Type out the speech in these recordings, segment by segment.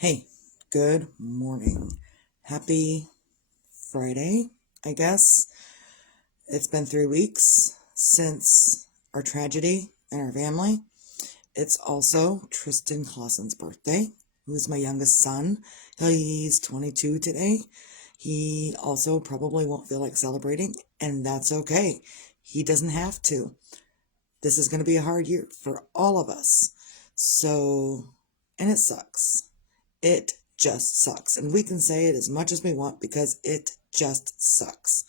Hey, good morning. Happy Friday, I guess. It's been 3 weeks since our tragedy in our family. It's also Tristan Clausen's birthday, who is my youngest son. He's 22 today. He also probably won't feel like celebrating, and that's okay. He doesn't have to. This is going to be a hard year for all of us. And it sucks. It just sucks. And we can say it as much as we want because it just sucks.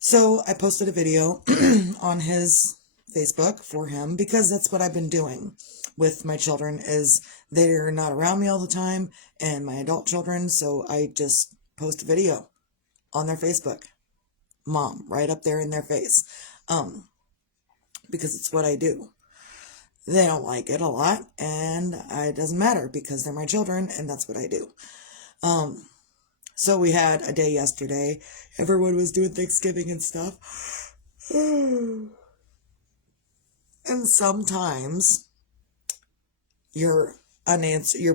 So I posted a video on his Facebook for him because that's what I've been doing with my children is they're not around me all the time and my adult children. So I just post a video on their Facebook. Mom, right up there in their face. Because it's what I do. They don't like it a lot, and it doesn't matter because they're my children, and that's what I do. So we had a day yesterday. Everyone was doing Thanksgiving and stuff. And sometimes your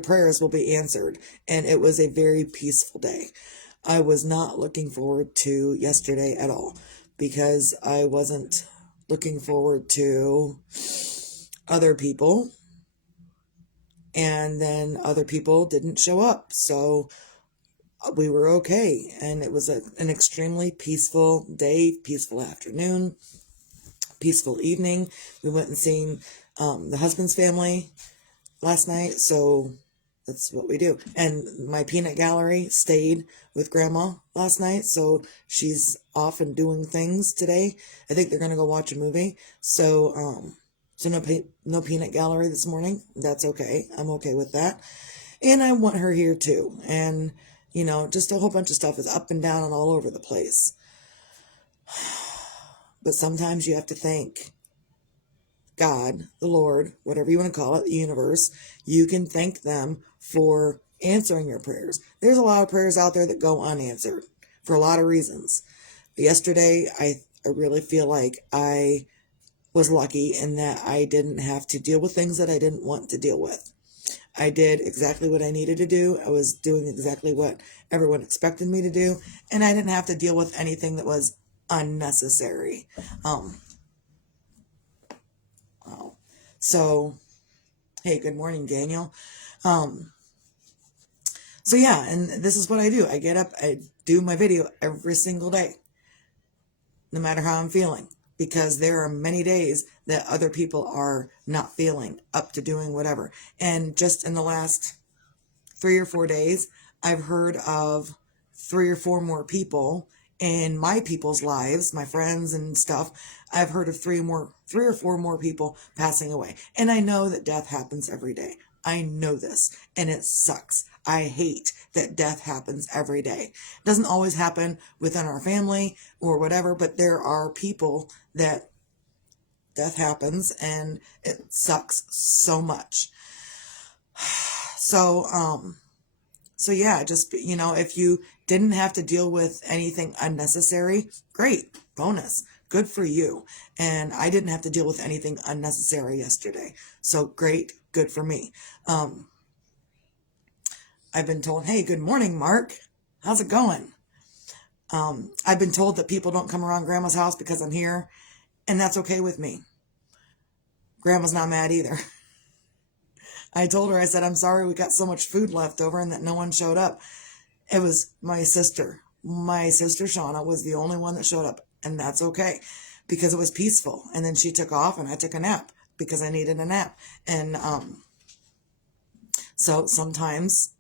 prayers will be answered, and it was a very peaceful day. I was not looking forward to yesterday at all because I wasn't looking forward to other people, and then other people didn't show up, so we were okay, and it was an extremely peaceful day, peaceful afternoon, peaceful evening. We went and seen the husband's family last night, so that's what we do. And my peanut gallery stayed with grandma last night, so she's off and doing things today. I think they're gonna go watch a movie, so no peanut gallery this morning. That's okay. I'm okay with that. And I want her here too. And, just a whole bunch of stuff is up and down and all over the place. But sometimes you have to thank God, the Lord, whatever you want to call it, the universe. You can thank them for answering your prayers. There's a lot of prayers out there that go unanswered for a lot of reasons. But yesterday, I really feel like I was lucky in that I didn't have to deal with things that I didn't want to deal with. I did exactly what I needed to do. I was doing exactly what everyone expected me to do, and I didn't have to deal with anything that was unnecessary. So, hey, good morning, Daniel. So yeah, and this is what I do. I get up, I do my video every single day, no matter how I'm feeling. Because there are many days that other people are not feeling up to doing whatever. And just in the last 3 or 4 days, I've heard of 3 or 4 more people in my people's lives, my friends and stuff. I've heard of 3 or 4 more people passing away. And I know that death happens every day. I know this, and it sucks. I hate that death happens every day. It doesn't always happen within our family or whatever, but there are people that death happens, and it sucks so much. So yeah, just, if you didn't have to deal with anything unnecessary, great, bonus, good for you. And I didn't have to deal with anything unnecessary yesterday. So great, good for me. I've been told, hey, good morning, Mark. How's it going? I've been told that people don't come around Grandma's house because I'm here, and that's okay with me. Grandma's not mad either. I told her, I said, I'm sorry we got so much food left over and that no one showed up. It was my sister. My sister Shauna was the only one that showed up, and that's okay because it was peaceful. And then she took off, and I took a nap because I needed a nap. And so sometimes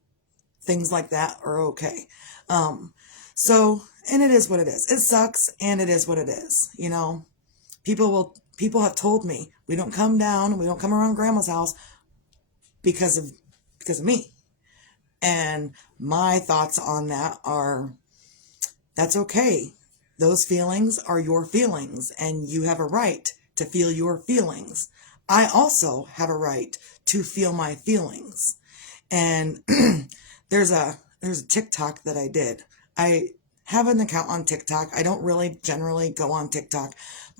things like that are okay. And it is what it is. It sucks, and it is what it is. People have told me we don't come down, we don't come around Grandma's house because of me. And my thoughts on that are, that's okay. Those feelings are your feelings, and you have a right to feel your feelings. I also have a right to feel my feelings. And there's a TikTok that I did. I have an account on TikTok. I don't really generally go on TikTok,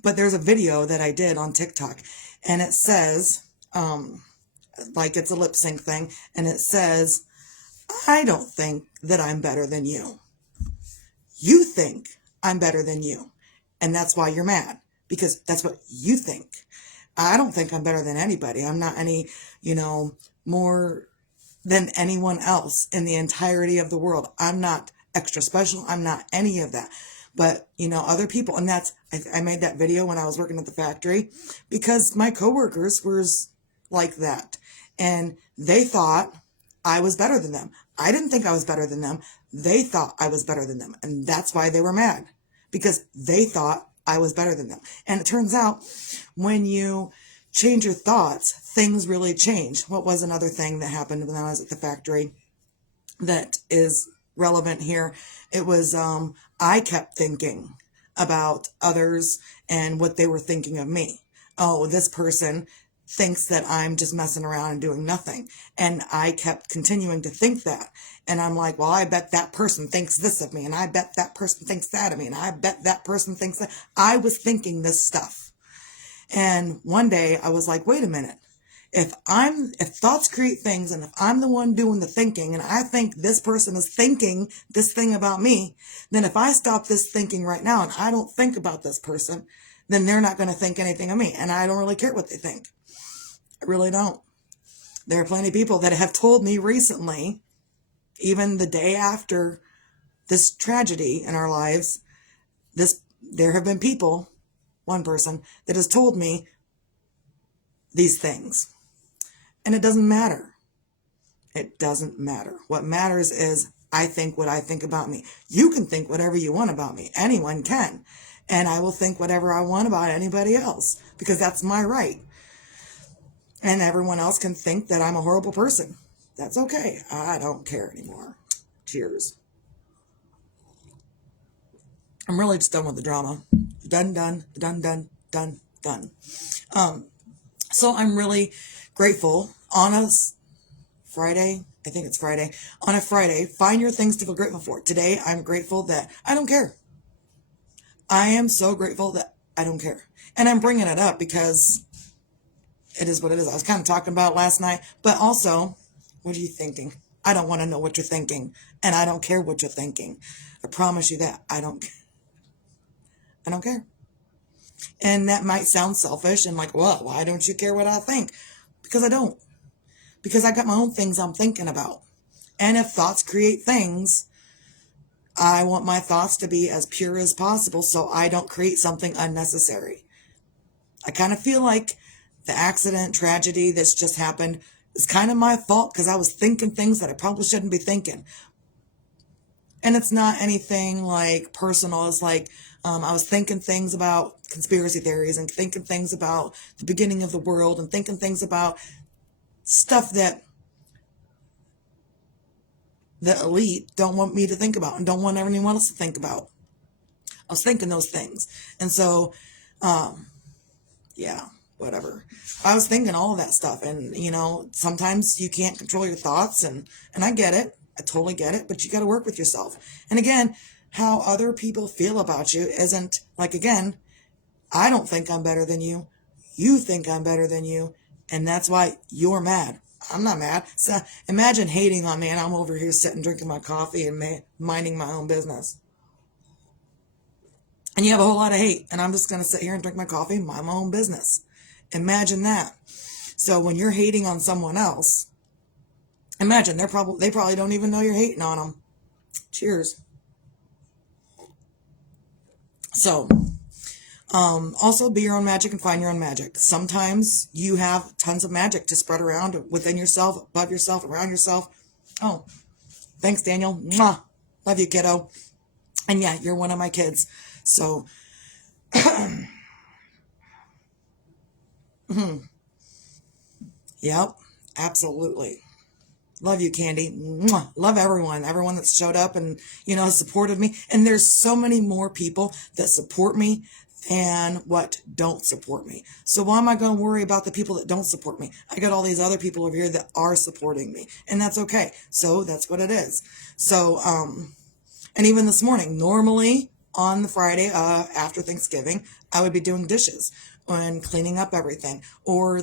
but there's a video that I did on TikTok, and it says, like it's a lip sync thing, and it says, I don't think that I'm better than you. You think I'm better than you. And that's why you're mad, because that's what you think. I don't think I'm better than anybody. I'm not any, more than anyone else in the entirety of the world. I'm not extra special. I'm not any of that. But, other people, and I made that video when I was working at the factory because my coworkers were like that. And they thought I was better than them. I didn't think I was better than them. They thought I was better than them. And that's why they were mad, because they thought I was better than them. And it turns out when you change your thoughts, things really change. What was another thing that happened when I was at the factory that is relevant here? It was, I kept thinking about others and what they were thinking of me. Oh, this person thinks that I'm just messing around and doing nothing. And I kept continuing to think that. And I'm like, well, I bet that person thinks this of me. And I bet that person thinks that of me. And I bet that person thinks that. I was thinking this stuff. And one day I was like, wait a minute. If thoughts create things, and if I'm the one doing the thinking, and I think this person is thinking this thing about me, then if I stop this thinking right now and I don't think about this person, then they're not going to think anything of me. And I don't really care what they think. I really don't. There are plenty of people that have told me recently, even the day after this tragedy in our lives, there have been people, one person, that has told me these things. And it doesn't matter. It doesn't matter. What matters is I think what I think about me. You can think whatever you want about me. Anyone can. And I will think whatever I want about anybody else, because that's my right. And everyone else can think that I'm a horrible person. That's okay. I don't care anymore. Cheers. I'm really just done with the drama. Done. So I'm really grateful on a Friday. I think it's Friday. On a Friday, find your things to feel grateful for. Today, I'm grateful that I don't care. I am so grateful that I don't care. And I'm bringing it up because it is what it is. I was kind of talking about it last night, but also, what are you thinking? I don't want to know what you're thinking, and I don't care what you're thinking. I promise you that. I don't care. And that might sound selfish and like, well, why don't you care what I think? Because I don't. Because I got my own things I'm thinking about. And if thoughts create things, I want my thoughts to be as pure as possible so I don't create something unnecessary. I kind of feel like the accident, tragedy that's just happened is kind of my fault because I was thinking things that I probably shouldn't be thinking. And it's not anything like personal. It's like I was thinking things about conspiracy theories and thinking things about the beginning of the world and thinking things about stuff that the elite don't want me to think about and don't want anyone else to think about. I was thinking those things. And so, yeah, whatever. I was thinking all of that stuff. And, sometimes you can't control your thoughts. And I get it. I totally get it. But you got to work with yourself. And again, how other people feel about you isn't like, again, I don't think I'm better than you. You think I'm better than you. And that's why you're mad. I'm not mad. So imagine hating on me and I'm over here sitting drinking my coffee and minding my own business. And you have a whole lot of hate. And I'm just going to sit here and drink my coffee and mind my own business. Imagine that. So when you're hating on someone else, imagine they probably don't even know you're hating on them. Cheers. So, also be your own magic and find your own magic. Sometimes you have tons of magic to spread around within yourself, above yourself, around yourself. Oh, thanks, Daniel. Mwah. Love you, kiddo. And yeah, you're one of my kids. So, yep, absolutely. Love you, Candy. Mwah. Love everyone that showed up and, supported me. And there's so many more people that support me than what don't support me. So why am I going to worry about the people that don't support me? I got all these other people over here that are supporting me, and that's okay. So that's what it is. So, and even this morning, normally on the Friday, after Thanksgiving, I would be doing dishes and cleaning up everything, or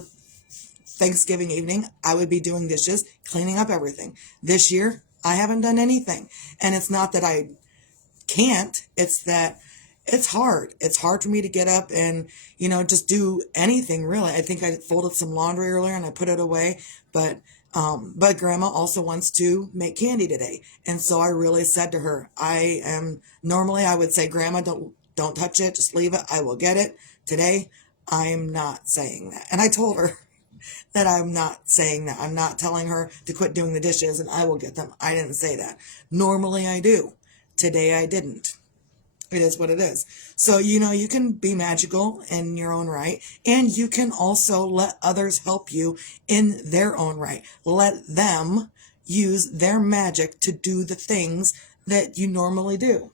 Thanksgiving evening, I would be doing dishes, cleaning up everything. This year, I haven't done anything. And it's not that I can't, it's that it's hard. It's hard for me to get up and, just do anything really. I think I folded some laundry earlier and I put it away, but grandma also wants to make candy today. And so I really said to her, normally I would say, grandma, don't touch it. Just leave it. I will get it. Today, I am not saying that. And I told her that I'm not saying that. I'm not telling her to quit doing the dishes and I will get them. I didn't say that. Normally I do. Today I didn't. It is what it is. So, you can be magical in your own right, and you can also let others help you in their own right. Let them use their magic to do the things that you normally do.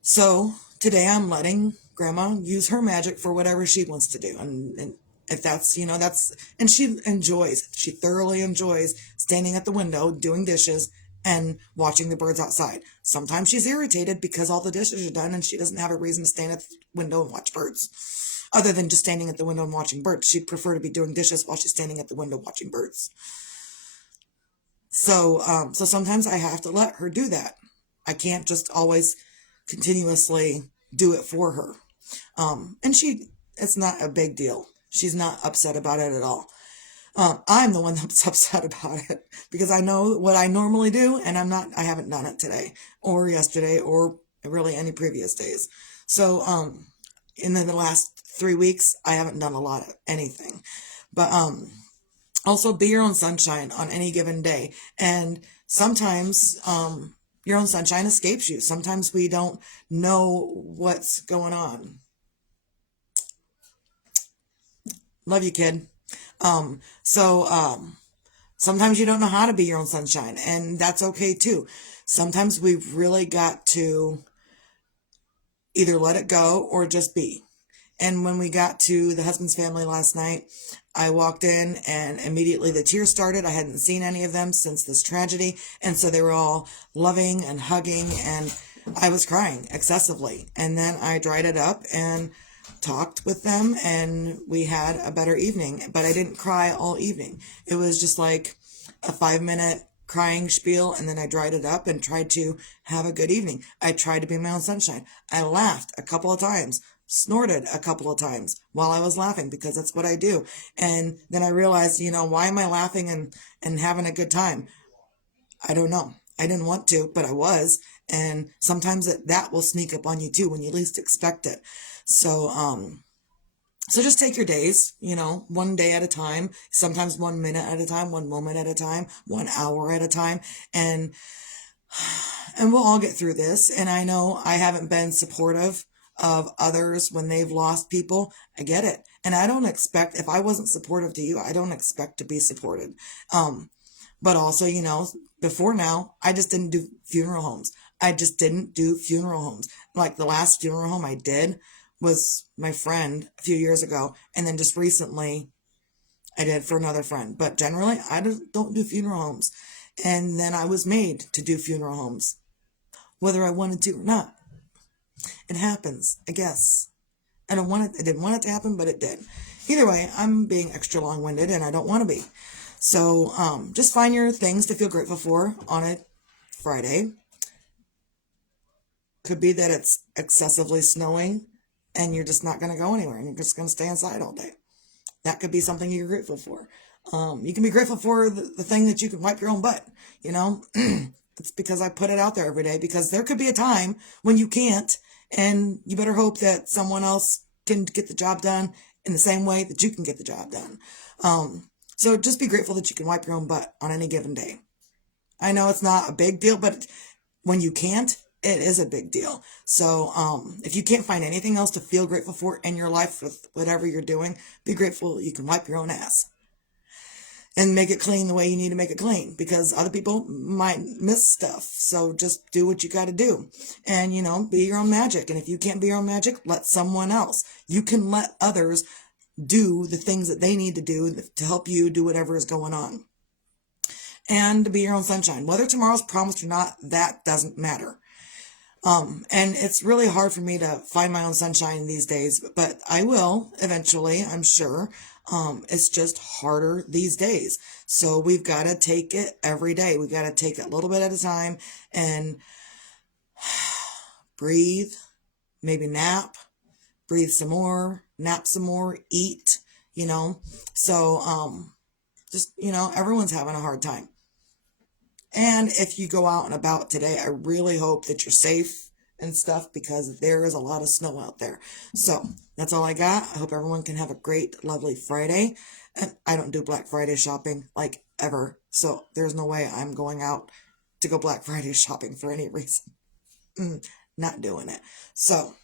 So today I'm letting grandma use her magic for whatever she wants to do. And if that's, and she thoroughly enjoys standing at the window doing dishes and watching the birds outside. Sometimes she's irritated because all the dishes are done and she doesn't have a reason to stand at the window and watch birds. Other than just standing at the window and watching birds. She'd prefer to be doing dishes while she's standing at the window watching birds. So sometimes I have to let her do that. I can't just always continuously do it for her. And it's not a big deal. She's not upset about it at all. I'm the one that's upset about it because I know what I normally do and I haven't done it today or yesterday or really any previous days. So, in the last 3 weeks, I haven't done a lot of anything, but, also be your own sunshine on any given day. And sometimes, your own sunshine escapes you. Sometimes we don't know what's going on. Love you, kid. Sometimes you don't know how to be your own sunshine, and that's okay too. Sometimes we've really got to either let it go or just be. And when we got to the husband's family last night, I walked in and immediately the tears started. I hadn't seen any of them since this tragedy. And so they were all loving and hugging and I was crying excessively. And then I dried it up and talked with them and we had a better evening, but I didn't cry all evening. It was just like a 5-minute crying spiel and then I dried it up and tried to have a good evening. I tried to be my own sunshine. I laughed a couple of times, snorted a couple of times while I was laughing because that's what I do. And then I realized, why am I laughing and having a good time? I don't know. I didn't want to, but I was. And sometimes that will sneak up on you too when you least expect it. So just take your days, one day at a time, sometimes 1 minute at a time, 1 moment at a time, 1 hour at a time. And we'll all get through this. And I know I haven't been supportive of others when they've lost people. I get it. And I don't expect, if I wasn't supportive to you, I don't expect to be supported. But also, before now, I just didn't do funeral homes. I just didn't do funeral homes. Like the last funeral home I did was my friend a few years ago. And then just recently I did for another friend. But generally, I don't do funeral homes. And then I was made to do funeral homes, whether I wanted to or not. It happens, I guess. I didn't want it to happen, but it did. Either way, I'm being extra long-winded and I don't want to be. So, just find your things to feel grateful for on a Friday. Could be that it's excessively snowing and you're just not going to go anywhere and you're just going to stay inside all day. That could be something you're grateful for. You can be grateful for the thing that you can wipe your own butt, It's because I put it out there every day because there could be a time when you can't and you better hope that someone else can get the job done in the same way that you can get the job done. So just be grateful that you can wipe your own butt on any given day. I know it's not a big deal, but when you can't, it is a big deal. So if you can't find anything else to feel grateful for in your life with whatever you're doing, be grateful you can wipe your own ass and make it clean the way you need to make it clean because other people might miss stuff. So just do what you got to do and, be your own magic. And if you can't be your own magic, let someone else. You can let others do the things that they need to do to help you do whatever is going on. And to be your own sunshine. Whether tomorrow's promised or not, that doesn't matter. And it's really hard for me to find my own sunshine these days, but I will eventually, I'm sure. It's just harder these days. So we've got to take it every day. We got to take it a little bit at a time and breathe, maybe nap, breathe some more, nap some more, eat, you know. So, just, everyone's having a hard time. And if you go out and about today, I really hope that you're safe and stuff because there is a lot of snow out there. So that's all I got. I hope everyone can have a great, lovely Friday. And I don't do Black Friday shopping like ever. So there's no way I'm going out to go Black Friday shopping for any reason. Not doing it. So,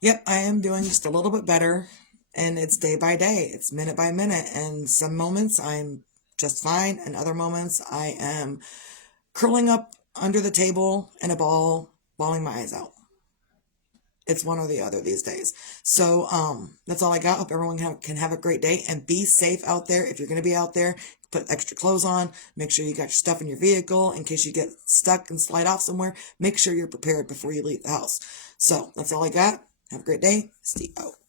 yep, I am doing just a little bit better. And it's day by day. It's minute by minute. And some moments I'm just fine. And other moments I am curling up under the table in a ball, bawling my eyes out. It's one or the other these days. So that's all I got. Hope everyone can have a great day and be safe out there. If you're going to be out there, put extra clothes on. Make sure you got your stuff in your vehicle in case you get stuck and slide off somewhere. Make sure you're prepared before you leave the house. So that's all I got. Have a great day. Steve out.